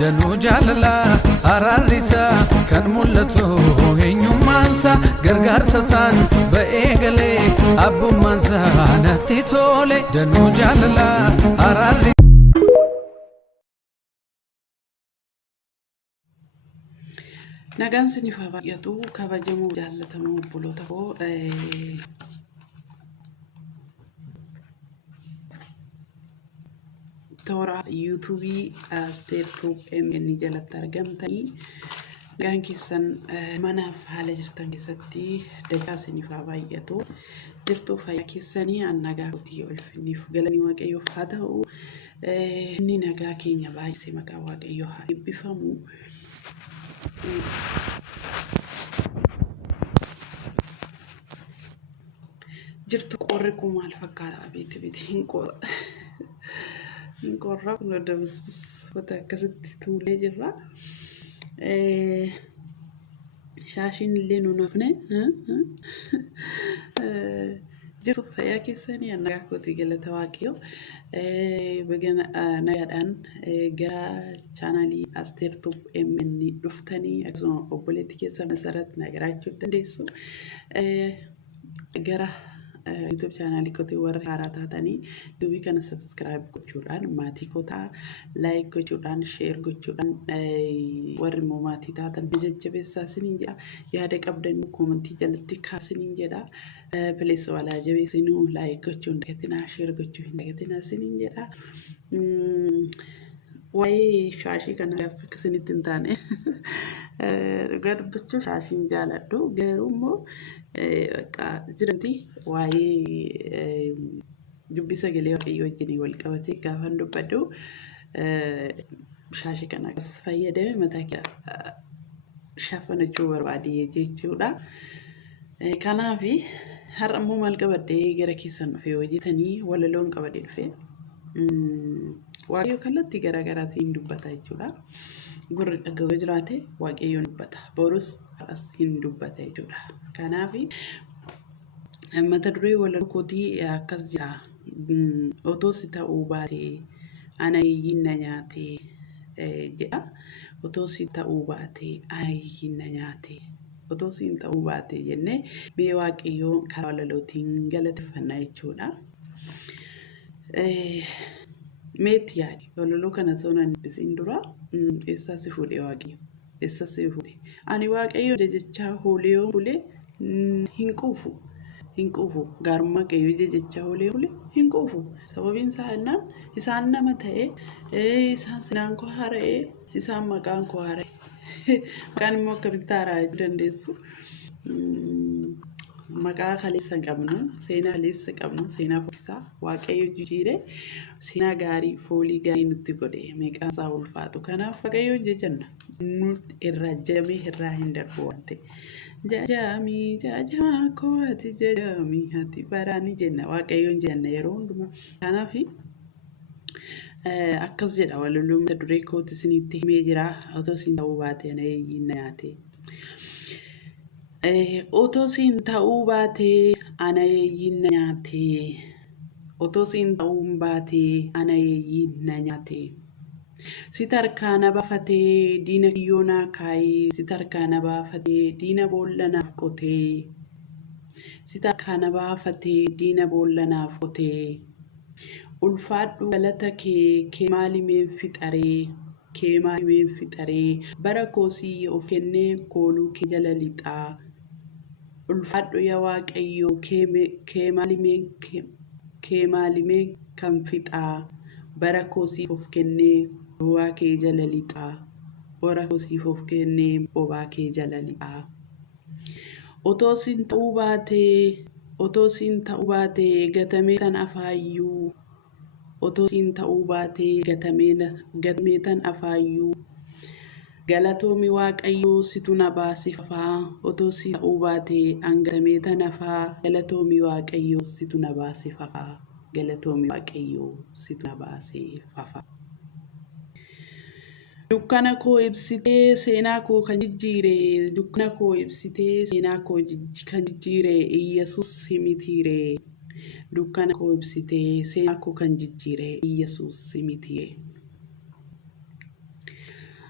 danuu jaalala araarrisaa kan mul'atu eenyummaansaa gargaarsa isaan ba'ee galee abbummaansaa natti tole danuu jaalala araarri nagaan siniif haa baay'atu kabajamoo jaallatamoo obboloota koo toora yuutuubii Asteer Tuub MN jalatti argamtanii nagaan keessan manaaf haala jirtan keessatti dagaa siniif haa baay'atu jirtuu fayyaa keessanii nagaa kotii ulfinniif galanii waaqayyoof haa ta'u inni nagaa keenya baay'isee maqaa waaqayyoo haa eebbifamu. jirtu qorre kun maal fakkaata biti hin qorra kun dabus wata akkasitti tuulee jirra shaashiin illee nu nafne jirtu fayyaa keessanii nagaa kotii galata waaqayyoo bagana nagaadhaan gara chaanaalii Asteer Tuub MN dhuftanii akkasuma obboleettii keessa Masarat nagaraachuu dandeessu gara YouTube channel kooti warra haaraa taatanii YouTube kana subscribe gochuudhaan maatii kootaa like gochuudhaan share gochuudhaan warri immoo maatii taatan jajjabeessaa isiniin jedha yaada qabdan commentii jalatti kaasiniin jedha please walaa jabeessinuu like gochuun dagatinaa share gochuu hin dagatinaa isiniin jedha waa'ee shaashii kana gaafa akkasinitti hin taane dhugaa dubbachuu shaashiin jaaladhu garuu immoo jiranti waa'ee dubbisa galee waaqayyoo wajjin wal qabatee gaafa dubbadhu shaashii kana as fayyadame mataa shafanachuu barbaadee jechuudha. Kanaaf har'a immoo maal qabadhee gara keessan dhufee hojjetanii walaloon qabadhee dhufee waaqayyoo kallattii garaagaraatiin dubbata jechuudha. Gurri dhaga'uu jiraate waaqayyoon dubbata borus as hin dubbata jechuudha. Kanaaf mata duree walaloo kootii akkas jira otoo si ta'uu baatee ana hiyyiin na nyaatee jedha otoo si ta'uu baatee ana hiyyiin na nyaatee otoo si hin ta'uu baatee jennee mee waaqayyoo karaa walalootiin galateeffannaa jechuudha. Meetti yaadi walaloo kana toona dubbisiin dura eessaa si fuudhee waaqayyo eessaa si fuudhee ani waaqayyo jechaa hoolee bulee hin quufu gaarummaa waaqayyo jechaa hoolee bulee hin quufu sababiin isaa innaan isaan nama ta'ee isaan sinaan koo haara'ee isaan maqaan koo haara'ee maqaan immoo akkamitti haara'uu dandeessu maqaa kaleessa qabnu seenaa kaleessa qabnu seenaa fokkisaa waaqayyo jijjiiree seenaa gaarii foolii gaarii nutti godhe meeqaan isaa ulfaatu kanaaf waaqayyo jejanna nuti irraa jamee irraa hin darbu waan ta'e jajamaa kooti jajamii ati baraani jenna waaqayyoon jenna yeroo hundumaa kanaaf akkas jedha walaloon mata duree kooti isinitti himee jira otoo isin ta'uu baate ana hiyyiin na nyaate. Otoo siin ta'uu baatee ana hiyyiin na nyaatee otoo siin ta'uu baatee ana hiyyiin na nyaatee si tarkaa na baafatee diina kiyyoo naa kaayee si tarkaa na baafatee diina boolla naaf qotee si tarkaa na baafatee diina boolla naaf qotee ulfaadhu galata kee maalimeen fixaree bara koosii of kennee kooluu kee jala lixaa ulfaadhu yaa waaqayyoo kee maalimeen kan fixaa bara koosiif of kennee bobaa kee jala lixaa bara koosiif of kennee bobaa kee jala lixaa otoo siin ta'uu baatee gatamee tan afaayyuu otoo siin ta'uu baatee gatamee tan afaayyuu galatoomi waaqayyoo situ na baase fafaa otoo si ta'uu baatee angatamee tan afaa galatoomi waaqayyoo situ na baase fafaa galatoomi waaqayyoo situ na baase fafaa. Dukkana koo ibsitee seenaa koo kan jijjiire dukkana koo ibsitee seenaa koo kan jijjiire Iyesuus simitiire dukkana koo ibsitee seenaa koo kan jijjiire Iyesuus simitiire.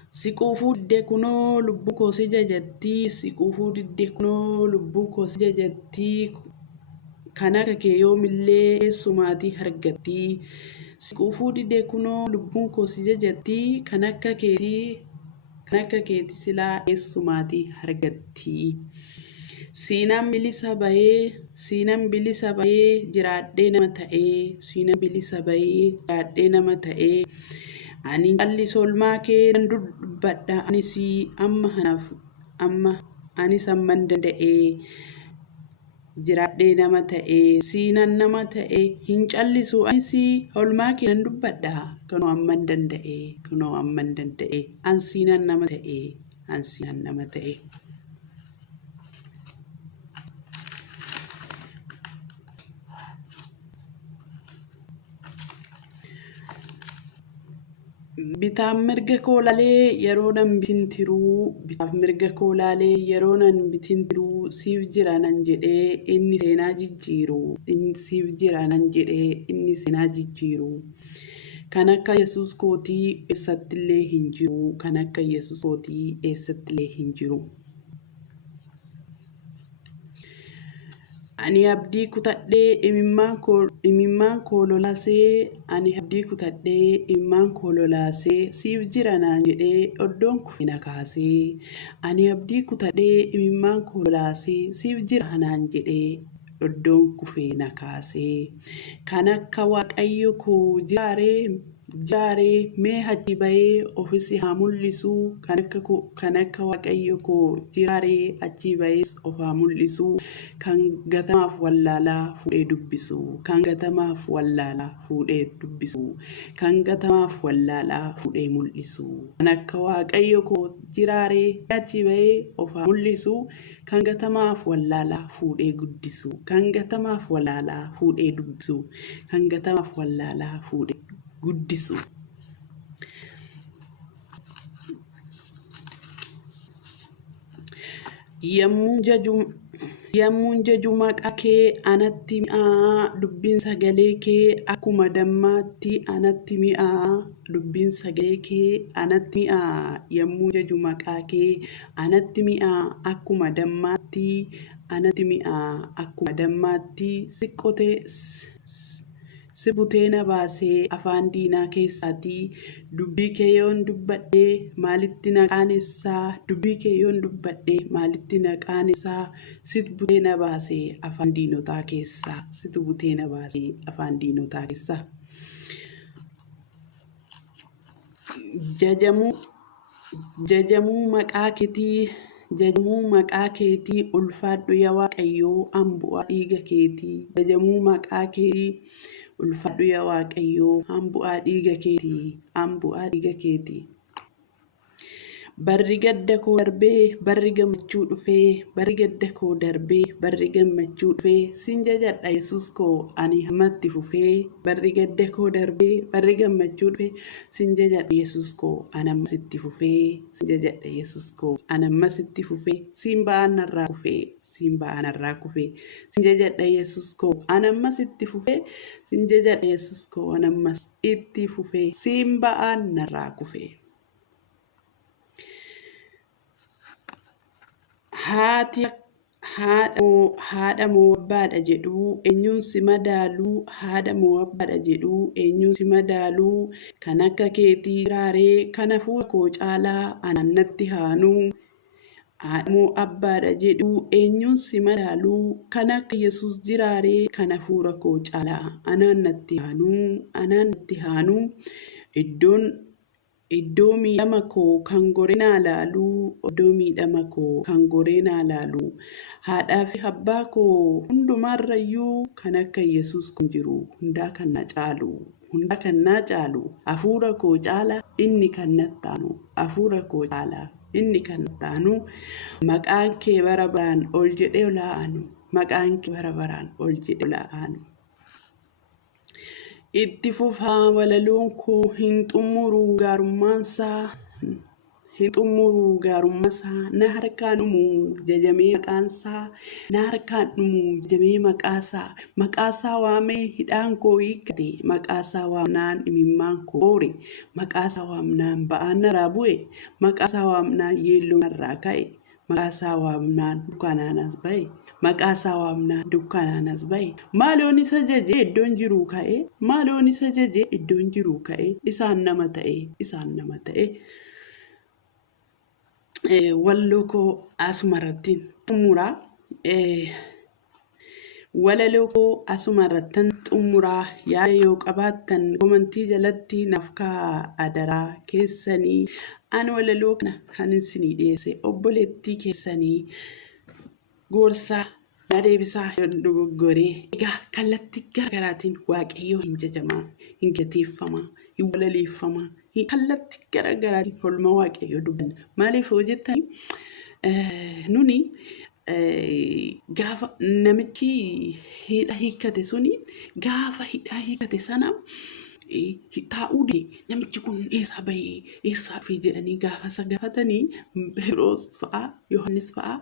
Siquufuu diddee kunoo lubbuu koo si jajattii. Siquufuu diddee kunoo lubbuu koo si jajattii. Kan akka kee yoomillee eessumaatii argattii. Siquufuu diddee kunoo lubbuun koo si jajattii. Kan akka keeti silaa eessumaatii argattii. Siinaan bilisa bahee jiraadhee nama ta'ee. Siinaan bilisa bahee jiraadhee nama ta'ee. Ani callisoo olmaa kee nan dubbadha anis amman danda'ee jiraadhee nama ta'ee siinan nama ta'ee hin callisu anis olmaa kee nan dubbadha kunoo amman danda'ee an siinan nama ta'ee. Bitaaf mirga koo laalee yeroo nan bitintiruu siif jira nan jedhee inni seenaa jijjiiru. Kan akka Yesuus kootii eessattillee hin jiru. Ani abdii kutadhee imimmaan koo lolaasee siif jira naan jedhee oddoon kufee na kaasee. Ani abdii kutadhee imimmaan koo lolaasee siif jira naan jedhee oddoon kufee na kaasee. Kan akka Waaqayyo koo jiraaree mee achi bahee ofis haa mul'isu. Kan akka Waaqayyo koo jiraaree achi bahee of haa mul'isu. Kan gatamaaf wallaalaa fuudhee dubbisu. Kan mul'isu. Kan akka Waaqayyo koo jiraaree achi bahee of haa mul'isu. Kan gatamaaf wallaalaa fuudhee guddisu. Kan gatamaaf wallaalaa fuudhee dubbisu. Kan gatamaaf wallaalaa fuudhee guddisu. Yemmuun jaju maqaa kee anatti mi'aa dubbiin sagalee kee akkuma dammaatti anatti mi'aa dubbiin sagalee kee anatti mi'aa. Yemmuu jaju maqaa kee anatti mi'aa akkuma dammaatti si butee na baasee afaan diinaa keessaatii. Dubbii kee yoon dubbadhee maalitti na qaanessaa. Situ butee na baasee afaan diinotaa keessaa. Jajamuu maqaa keetii ulfaadhu yaa Waaqayyoo an bu'aa dhiiga keetii. Jajamuu maqaa keetii ulfaadhu yaa Waaqayyoo an bu'aa dhiiga keetii. Barri gadda koo darbee barri gammachuu dhufee sin jajadha Yesuus koo ani hammatti fufee. Barri gadda koo darbee barri gammachuu dhufee sin jajadha Yesuus koo ani hammasitti fufee. Siin ba'aan narraa kufee. Sin jajadha Yesuus koo ani hammasitti fufee. Siin ba'aan narraa kufee. Haadha moo abbaadha jedhuu eenyuun si madaaluu. Kan akka keetii jiraaree kan hafuura koo caalaa anaan natti haanuu. Haadha moo abbaadha jedhuu eenyuun si madaaluu. Kan akka Yesuus jiraaree kan hafuura koo caalaa anaan natti haanuu. Iddoo miidhama koo kan goree naa laaluu. Haadhaa fi abbaa koo hundumaarrayyuu kan akka Yesuus kun jiru hundaa kan na caalu. Hafuura koo caala inni kan natti aanu. Maqaan kee bara baraan ol jedhee olaanu. Itti fufaa walaluun koo hin xumuru gaarummaansaa hin xumuru gaarummaa na harkaan dhumu jajamee maqaansaa na harkaan dhumu jajamee maqaasaa waamee hidhaan koo hiikkate maqaasaa waamnaan imimmaan koo hoore maqaasaa waamnaan ba'aan narraa bu'e maqaasaa waamnaan yeelloon narraa ka'e maqaasaa waamnaan dukkanaanas ba'e maqaasaa waamnaan dukkanaanas ba'e maaloon isa jajee iddoon jiru ka'e maaloon isa jajee iddoon jiru ka'e isaan nama ta'e. Walloo koo asumarratti xumuraa walaloo koo asumarrattan xumuraa yaada yoo qabaattan komantii jalatti naaf kaa'aa adaraa keessanii ani walaloo kana kan isinii dhiyeesse obboleettii keessanii gorsaa na deebisaa dogoggoree egaa kallattii garaagaraatiin waaqayyoo hin jajamaa hin galateeffamaa hin walaleeffamaa kallattii garaagaraatiin holma waaqayyoo dubbanna maaliif yoo jettan nuni gaafa namichi hidha hiikkate suni gaafa hidha hiikkate sana taa'uu dee namichi kun eessaa bahee eessaa dhufee jedhanii gaafa isa gaafatanii Phexros fa'aa Yohaannis fa'aa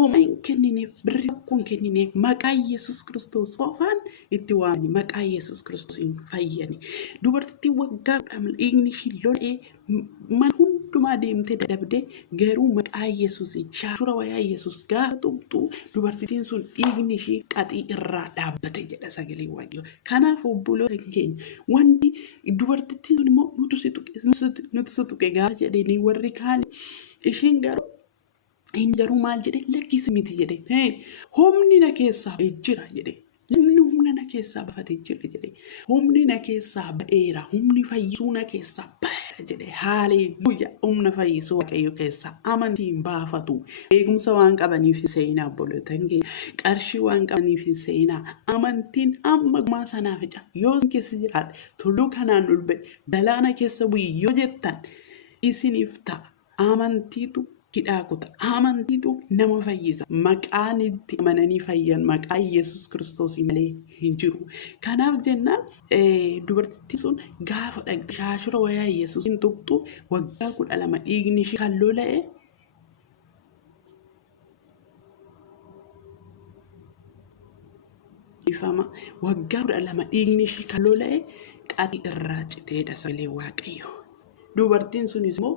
homaa hin kennineef birri tokko hin kennineef maqaa Yesuus Kiristoos qofaan itti waamanii maqaa Yesuus Kiristoos hin fayyani. Dubartittiin waggaa dhiigni ishii lol'ee mana hundumaa deemtee dadhabdee garuu maqaa Yesuusiin shaashura wayaa Yesuus gaafa tuqxu dubartittiin sun dhiigni ishii qaxii irraa dhaabbate jedha sagalee waaqayyoo. Kanaaf obboloota keenya wanti dubartittiin sun immoo nuti si tuqe gaafa jedhanii warri kaan isheen garuu maal jedhe lakkisi miti jedhe humni na keessaa jira jedhe namni humna na keessaa baafate jira jedhe humni na keessaa ba'eera humni fayyisuu na keessaa ba'eera jedhe haaleluyyaa humna fayyisuu waaqayyo keessaa amantiin baafatu eegumsa waan qabaniif hin seenaa obboloota keenya qarshii waan qabaniif hin seenaa amantiin amma gumaa sanaaf ija yoo isin keessa jiraate tulluu kanaan ol ba'e galaana keessa bu'i yoo jettan isiniif ta'a amantiitu hidhaa kuta amantiitu nama fayyisa maqaan itti amananii fayyan maqaa Yesuus Kiristoos malee hin jiru. Kanaaf jennaan dubartittiin sun gaafa dhaqxe shaashura wayaa Yesuus hin tuqxu waggaa 12 dhiigni ishii kan lola'e ifama waggaa 12 dhiigni ishii kan lola'e qaxii irraa citeedha sagalee waaqayyo. Dubartiin sunis immoo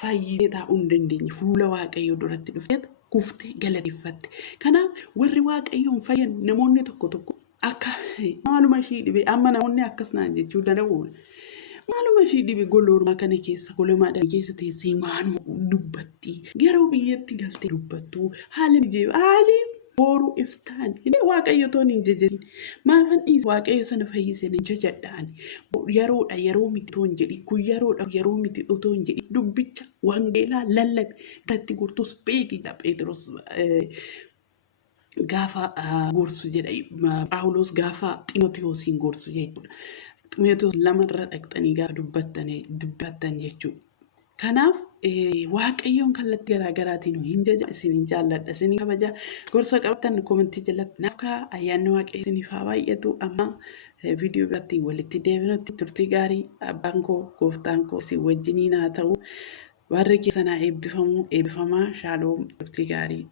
fayyitee taa'uu hin dandeenye fuula waaqayyoo duratti dhuftee kuftee galateeffatte. Kanaaf warri waaqayyoon fayyan namoonni tokko akka maaluma ishii dhibe amma namoonni akkas naan jechuu danda'u. Maaluma ishii dhibe golormaa kana keessa golomaadhaan keessa teessee maaluma dubbatti garuu biyyatti galtee dubbattu haala mijee haali boru iftaan waaqayyo toon hin jajatin maafan waaqayyo sana fayyise hin jajadhaan yeroo miti toon jedhi kun yeroo miti toon jedhi dubbicha wangeelaa lallabe irratti gortus beekidha Phexros gaafa gorsu jedha Phaawulos gaafa Xiimotewosiin gorsu jechuudha. Xiimotewos lamarra dhaqxanii gaafa dubbattan jechuudha. Kanaaf waaqayyoon kallattii garaagaraatiin hin jaja isin jaalladha isin kabaja gorsa qabatan komentii jalatti naaf kaa'aa ayyaanni waaqayyo isiniif haa baay'atu amma viidiyoo biraatti walitti deebinutti turtii gaarii abbaan koo gooftaan koo isin wajjiniin haa ta'u warri keessanaa eebbifamaa shaaloom turtii gaarii.